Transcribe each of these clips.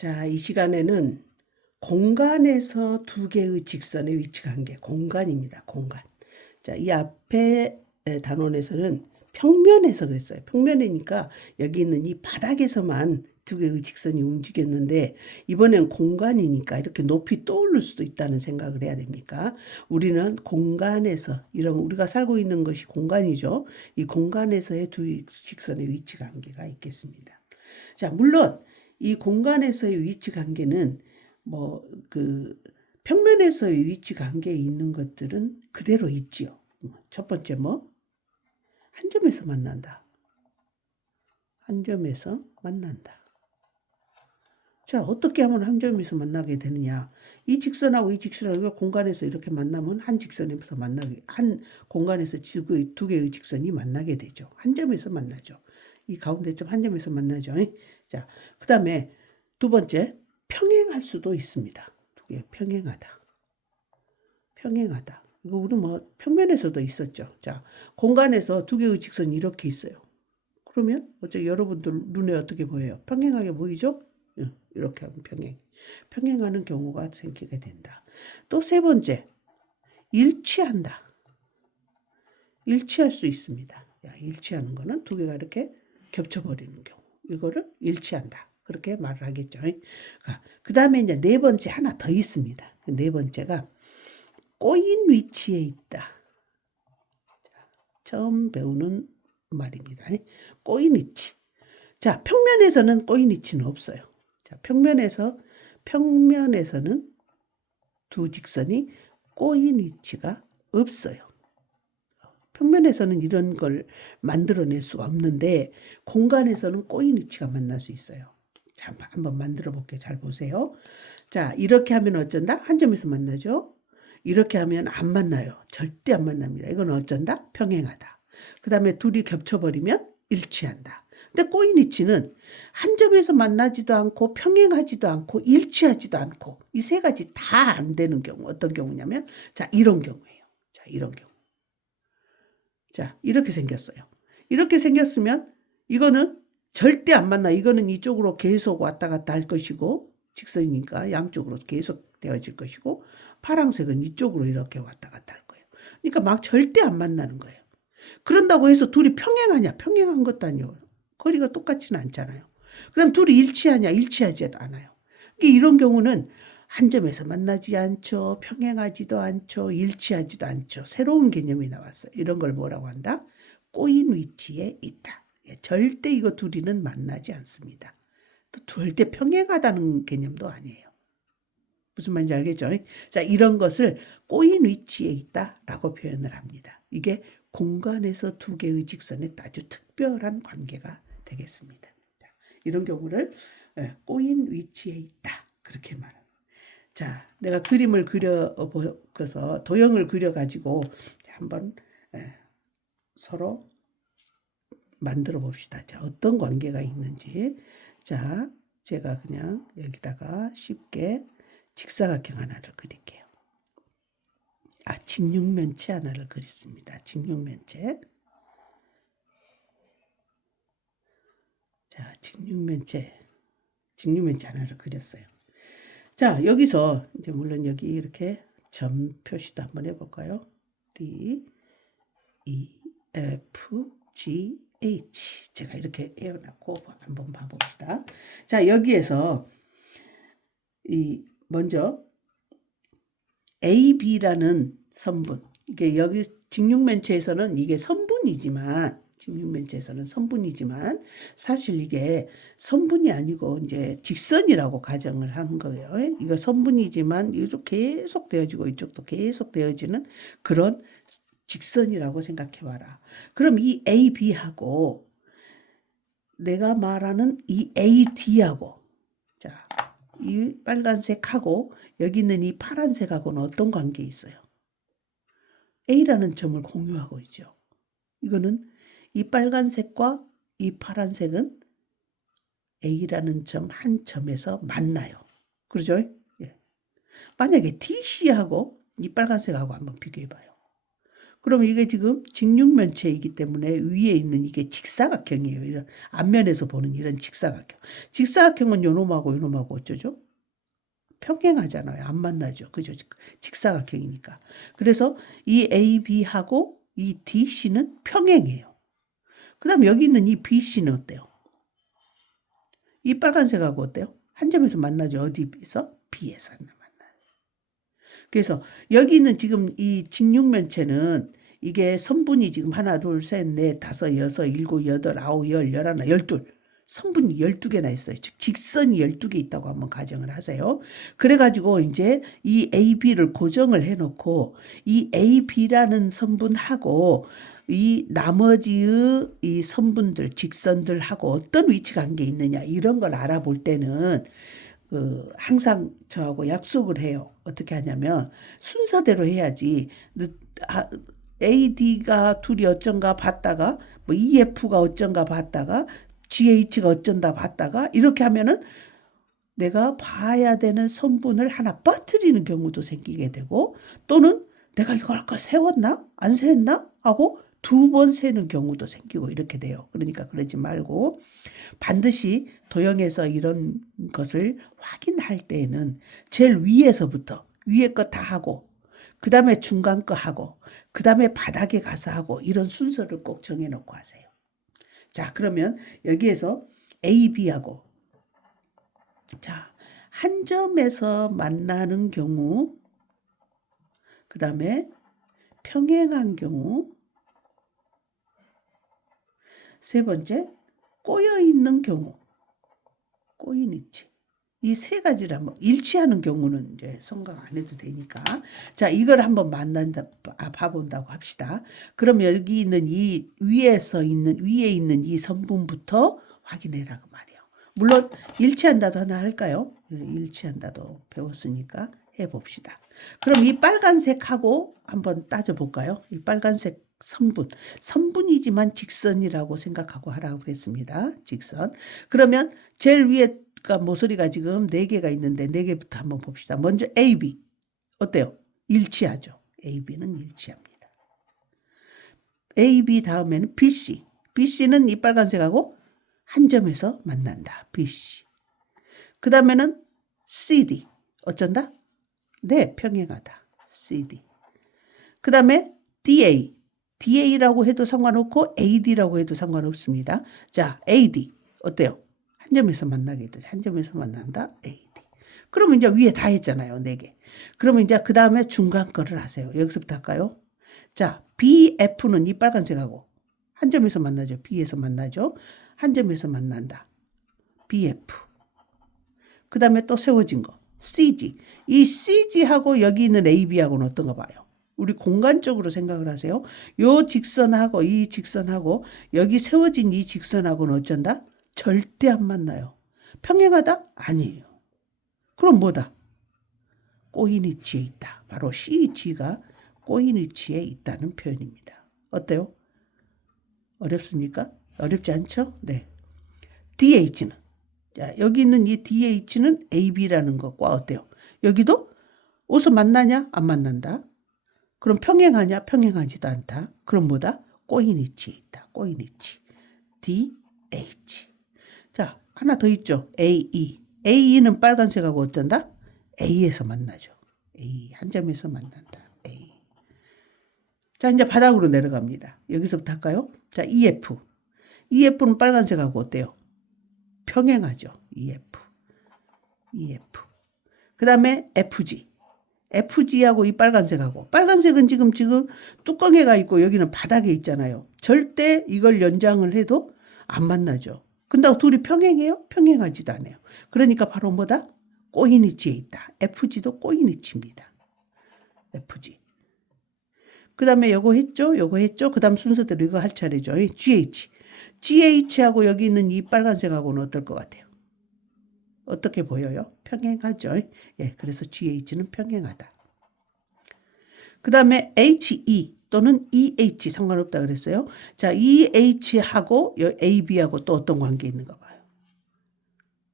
자, 이 시간에는 공간에서 두 개의 직선의 위치 관계, 공간입니다. 공간. 자, 이 앞에 단원에서는 평면에서 그랬어요. 평면이니까 여기 있는 이 바닥에서만 두 개의 직선이 움직였는데 이번엔 공간이니까 이렇게 높이 떠오를 수도 있다는 생각을 해야 됩니까? 우리는 공간에서, 이러면 우리가 살고 있는 것이 공간이죠. 이 공간에서의 두 직선의 위치 관계가 있겠습니다. 자, 물론 이 공간에서의 위치 관계는 평면에서의 위치 관계에 있는 것들은 그대로 있지요. 첫 번째 한 점에서 만난다. 한 점에서 만난다. 자, 어떻게 하면 한 점에서 만나게 되느냐? 이 직선하고 이 직선하고 공간에서 이렇게 만나면 한 직선에서 한 공간에서 두 개의 직선이 만나게 되죠. 한 점에서 만나죠. 이 가운데점 한 점에서 만나죠. 자, 그 다음에 두 번째, 평행할 수도 있습니다. 두 개 평행하다. 평행하다. 이거 우리 평면에서도 있었죠. 자, 공간에서 두 개의 직선이 이렇게 있어요. 그러면 여러분들 눈에 어떻게 보여요? 평행하게 보이죠? 이렇게 하면 평행하는 경우가 생기게 된다. 또 세 번째, 일치한다. 일치할 수 있습니다. 일치하는 거는 두 개가 이렇게 겹쳐버리는 경우. 이거를 일치한다. 그렇게 말을 하겠죠. 그 다음에 이제 네 번째 하나 더 있습니다. 네 번째가 꼬인 위치에 있다. 처음 배우는 말입니다. 꼬인 위치. 자, 평면에서는 꼬인 위치는 없어요. 자, 평면에서는 두 직선이 꼬인 위치가 없어요. 평면에서는 이런 걸 만들어낼 수가 없는데 공간에서는 꼬인 위치가 만날 수 있어요. 자, 한번 만들어 볼게요. 잘 보세요. 자, 이렇게 하면 어쩐다? 한 점에서 만나죠. 이렇게 하면 안 만나요. 절대 안 만납니다. 이건 어쩐다? 평행하다. 그 다음에 둘이 겹쳐버리면 일치한다. 근데 꼬인 위치는 한 점에서 만나지도 않고 평행하지도 않고 일치하지도 않고 이 세 가지 다 안 되는 경우. 어떤 경우냐면 자, 이런 경우예요. 자, 이런 경우. 자, 이렇게 생겼어요. 이렇게 생겼으면 이거는 절대 안 만나. 이거는 이쪽으로 계속 왔다 갔다 할 것이고 직선이니까 양쪽으로 계속 되어질 것이고 파란색은 이쪽으로 이렇게 왔다 갔다 할 거예요. 그러니까 막 절대 안 만나는 거예요. 그런다고 해서 둘이 평행하냐? 평행한 것도 아니에요. 거리가 똑같지는 않잖아요. 그다음 둘이 일치하냐? 일치하지도 않아요. 이런 경우는 한 점에서 만나지 않죠. 평행하지도 않죠. 일치하지도 않죠. 새로운 개념이 나왔어요. 이런 걸 뭐라고 한다? 꼬인 위치에 있다. 절대 이거 둘이는 만나지 않습니다. 또 절대 평행하다는 개념도 아니에요. 무슨 말인지 알겠죠? 자, 이런 것을 꼬인 위치에 있다라고 표현을 합니다. 이게 공간에서 두 개의 직선의 아주 특별한 관계가 되겠습니다. 자, 이런 경우를 꼬인 위치에 있다. 그렇게 말합니다. 자, 내가 그림을 그려서 도형을 그려가지고 한번 서로 만들어 봅시다. 자, 어떤 관계가 있는지. 자, 제가 그냥 여기다가 쉽게 직사각형 하나를 그릴게요. 직육면체 하나를 그렸습니다. 직육면체. 자, 직육면체 하나를 그렸어요. 자, 여기서 이제 물론 여기 이렇게 점 표시도 한번 해볼까요? D, E, F, G, H. 제가 이렇게 해놓고 한번 봐봅시다. 자, 여기에서 먼저 AB라는 선분. 이게 여기 직육면체에서는 이게 선분이지만 사실 이게 선분이 아니고 이제 직선이라고 가정을 하는 거예요. 이거 선분이지만 이쪽 계속 되어지고 이쪽도 계속 되어지는 그런 직선이라고 생각해 봐라. 그럼 이 AB하고 내가 말하는 이 AD하고 자, 이 빨간색하고 여기 있는 이 파란색하고는 어떤 관계 있어요? A라는 점을 공유하고 있죠. 이거는 이 빨간색과 이 파란색은 A라는 점 한 점에서 만나요. 그렇죠? 예. 만약에 DC하고 이 빨간색하고 한번 비교해봐요. 그럼 이게 지금 직육면체이기 때문에 위에 있는 이게 직사각형이에요. 이런 앞면에서 보는 이런 직사각형. 직사각형은 요놈하고 요놈하고 어쩌죠? 평행하잖아요. 안 만나죠. 그죠? 직사각형이니까. 그래서 이 AB하고 이 DC는 평행해요. 그 다음 여기 있는 이 BC는 어때요? 이 빨간색하고 어때요? 한 점에서 만나죠. 어디에서? B에서 만나요. 그래서 여기 있는 지금 이 직육면체는 이게 선분이 지금 하나, 둘, 셋, 넷, 다섯, 여섯, 일곱, 여덟, 아홉, 열, 열하나, 열둘. 선분이 12개나 있어요. 즉 직선이 12개 있다고 한번 가정을 하세요. 그래가지고 이제 이 AB를 고정을 해놓고 이 AB라는 선분하고 이 나머지의 이 선분들, 직선들하고 어떤 위치 관계에 있느냐 이런 걸 알아볼 때는 항상 저하고 약속을 해요. 어떻게 하냐면 순서대로 해야지. AD가 둘이 어쩐가 봤다가 뭐 EF가 어쩐가 봤다가 GH가 어쩐다 봤다가 이렇게 하면은 내가 봐야 되는 선분을 하나 빠뜨리는 경우도 생기게 되고 또는 내가 이걸 아까 세웠나? 안 세웠나? 하고 2번 세는 경우도 생기고 이렇게 돼요. 그러니까 그러지 말고 반드시 도형에서 이런 것을 확인할 때에는 제일 위에서부터 위에 거 다 하고 그 다음에 중간 거 하고 그 다음에 바닥에 가서 하고 이런 순서를 꼭 정해놓고 하세요. 자, 그러면 여기에서 A, B하고 자, 한 점에서 만나는 경우 그 다음에 평행한 경우 세 번째 꼬여있는 경우 꼬인 위치 이 세 가지를 한번 일치하는 경우는 이제 생각 안 해도 되니까 자 이걸 한번 봐본다고 합시다. 그럼 여기 있는 이 위에 있는 이 선분부터 확인해라 그 말이에요. 물론 일치한다도 하나 할까요? 일치한다도 배웠으니까 해봅시다. 그럼 이 빨간색하고 한번 따져볼까요? 이 빨간색 선분이지만 직선이라고 생각하고 하라고 그랬습니다. 직선. 그러면 제일 위에 모서리가 지금 4개가 있는데 4개부터 한번 봅시다. 먼저 AB. 어때요? 일치하죠. AB는 일치합니다. AB 다음에는 BC. BC는 이 빨간색하고 한 점에서 만난다. BC. 그 다음에는 CD. 어쩐다? 네, 평행하다. CD. 그 다음에 DA. DA라고 해도 상관없고 AD라고 해도 상관없습니다. 자, AD. 어때요? 한 점에서 만나게 되죠. 한 점에서 만난다. AD. 그러면 이제 위에 다 했잖아요. 4개. 그러면 이제 그 다음에 중간 거를 하세요. 여기서부터 할까요? 자, BF는 이 빨간색하고 한 점에서 만나죠. B에서 만나죠. 한 점에서 만난다. BF. 그 다음에 또 세워진 거. CG. 이 CG하고 여기 있는 AB하고는 어떤가 봐요. 우리 공간적으로 생각을 하세요. 요 직선하고 이 직선하고 여기 세워진 이 직선하고는 어쩐다? 절대 안 만나요. 평행하다? 아니에요. 그럼 뭐다? 꼬인 위치에 있다. 바로 CG가 꼬인 위치에 있다는 표현입니다. 어때요? 어렵습니까? 어렵지 않죠? 네. DH는 자, 여기 있는 이 DH는 AB라는 것과 어때요? 여기도 어디서 만나냐? 안 만난다. 그럼 평행하냐? 평행하지도 않다. 그럼 뭐다? 꼬인 위치에 있다. 꼬인 위치. DH. 자, 하나 더 있죠. AE. AE는 빨간색하고 어쩐다? A에서 만나죠. A. 한 점에서 만난다. A. 자, 이제 바닥으로 내려갑니다. 여기서부터 할까요? 자, EF. EF는 빨간색하고 어때요? 평행하죠. EF. EF. 그 다음에 FG. FG하고 이 빨간색하고 빨간색은 지금 뚜껑에가 있고 여기는 바닥에 있잖아요. 절대 이걸 연장을 해도 안 만나죠. 근데 둘이 평행해요? 평행하지도 않아요. 그러니까 바로 뭐다? 꼬인 위치에 있다. FG도 꼬인 위치입니다. FG. 그 다음에 요거 했죠? 요거 했죠? 그 다음 순서대로 이거 할 차례죠. GH. GH하고 여기 있는 이 빨간색하고는 어떨 것 같아요? 어떻게 보여요? 평행하죠. 예, 그래서 GH는 평행하다. 그 다음에 HE 또는 EH 상관없다 그랬어요. 자, EH하고 AB하고 또 어떤 관계 있는가 봐요.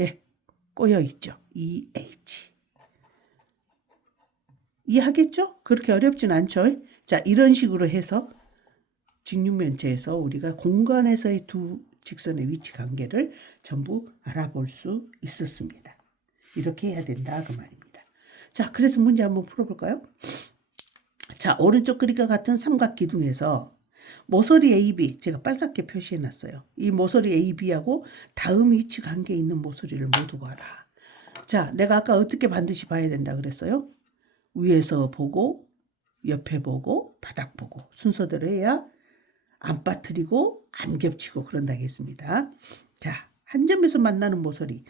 예, 꼬여 있죠. EH. 이해하겠죠? 그렇게 어렵진 않죠. 자, 이런 식으로 해서 직육면체에서 우리가 공간에서의 두 직선의 위치 관계를 전부 알아볼 수 있었습니다. 이렇게 해야 된다 그 말입니다. 자, 그래서 문제 한번 풀어볼까요? 자, 오른쪽 그림과 같은 삼각기둥에서 모서리 AB 제가 빨갛게 표시해 놨어요. 이 모서리 AB하고 다음 위치 관계에 있는 모서리를 모두 구하라. 자, 내가 아까 어떻게 반드시 봐야 된다 그랬어요? 위에서 보고 옆에 보고 바닥 보고 순서대로 해야 안 빠뜨리고 안 겹치고 그런다 했습니다. 자, 한 점에서 만나는 모서리.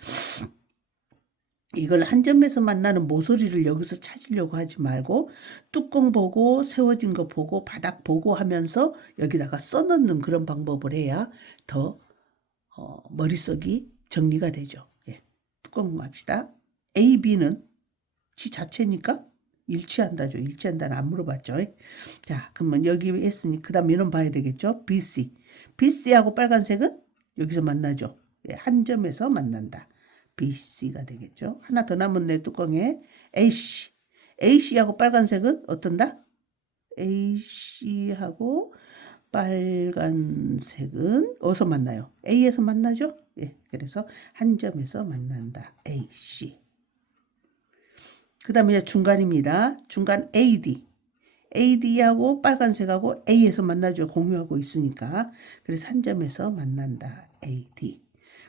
이걸 한 점에서 만나는 모서리를 여기서 찾으려고 하지 말고 뚜껑 보고 세워진 거 보고 바닥 보고 하면서 여기다가 써넣는 그런 방법을 해야 더 머릿속이 정리가 되죠. 예. 뚜껑 합시다. A, B는 지 자체니까 일치한다죠. 일치한다는 안 물어봤죠. 자, 그러면 여기 했으니 그 다음 이런 봐야 되겠죠. BC. BC하고 빨간색은 여기서 만나죠. 예, 한 점에서 만난다. BC가 되겠죠. 하나 더 남았네 뚜껑에. AC. AC하고 빨간색은 어떤다? AC하고 빨간색은 어디서 만나요? A에서 만나죠? 예, 그래서 한 점에서 만난다. AC. 그 다음에 중간입니다. 중간 AD. AD하고 빨간색하고 A에서 만나죠. 공유하고 있으니까. 그래서 한 점에서 만난다. AD.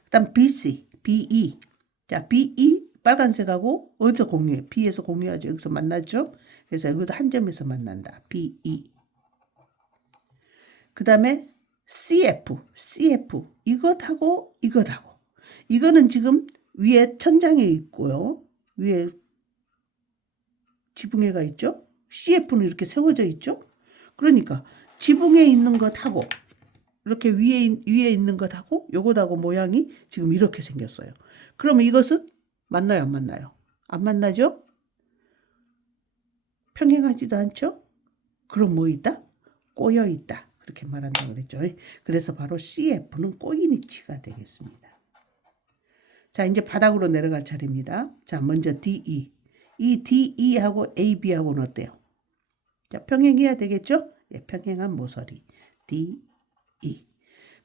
그 다음 BC, BE. 자, BE 빨간색하고 어디서 공유해? B에서 공유하죠. 여기서 만나죠. 그래서 여기도 한 점에서 만난다. BE. 그 다음에 CF, CF. 이것하고 이것하고. 이거는 지금 위에 천장에 있고요. 위에 지붕에가 있죠. CF는 이렇게 세워져 있죠. 그러니까 지붕에 있는 것하고 이렇게 위에 있는 것하고 요것하고 모양이 지금 이렇게 생겼어요. 그러면 이것은 맞나요, 안 맞나요? 안 만나죠? 평행하지도 않죠? 그럼 뭐 있다? 꼬여 있다. 그렇게 말한다고 그랬죠. 그래서 바로 CF는 꼬인 위치가 되겠습니다. 자, 이제 바닥으로 내려갈 차례입니다. 자, 먼저 DE. 이 DE하고 AB하고는 어때요? 자, 평행해야 되겠죠? 예, 평행한 모서리. DE.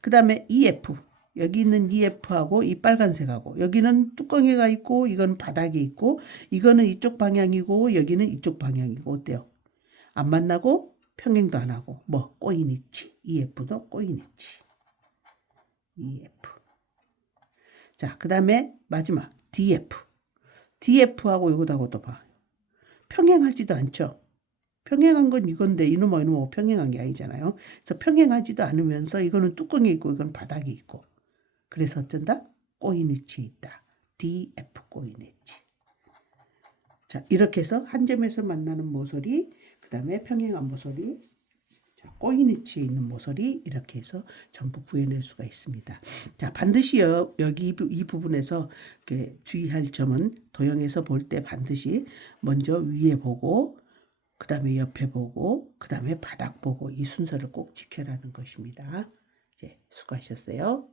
그 다음에 EF. 여기 있는 EF하고 이 빨간색하고 여기는 뚜껑이가 있고 이건 바닥이 있고 이거는 이쪽 방향이고 여기는 이쪽 방향이고 어때요? 안 만나고 평행도 안 하고 뭐 꼬인 위치. EF도 꼬인 위치. EF. 자, 그 다음에 마지막 DF. DF하고 이거하고 또 봐. 평행하지도 않죠. 평행한 건 이건데 이놈하고 평행한 게 아니잖아요. 그래서 평행하지도 않으면서 이거는 뚜껑이 있고 이건 바닥이 있고 그래서 어쩐다? 꼬인 위치에 있다. DF 꼬인 위치. 자, 이렇게 해서 한 점에서 만나는 모서리, 그 다음에 평행한 모서리, 자, 꼬인 위치에 있는 모서리 이렇게 해서 전부 구해낼 수가 있습니다. 자, 반드시 여기 이 부분에서 주의할 점은 도형에서 볼 때 반드시 먼저 위에 보고 그 다음에 옆에 보고 그 다음에 바닥 보고 이 순서를 꼭 지켜라는 것입니다. 이제 수고하셨어요.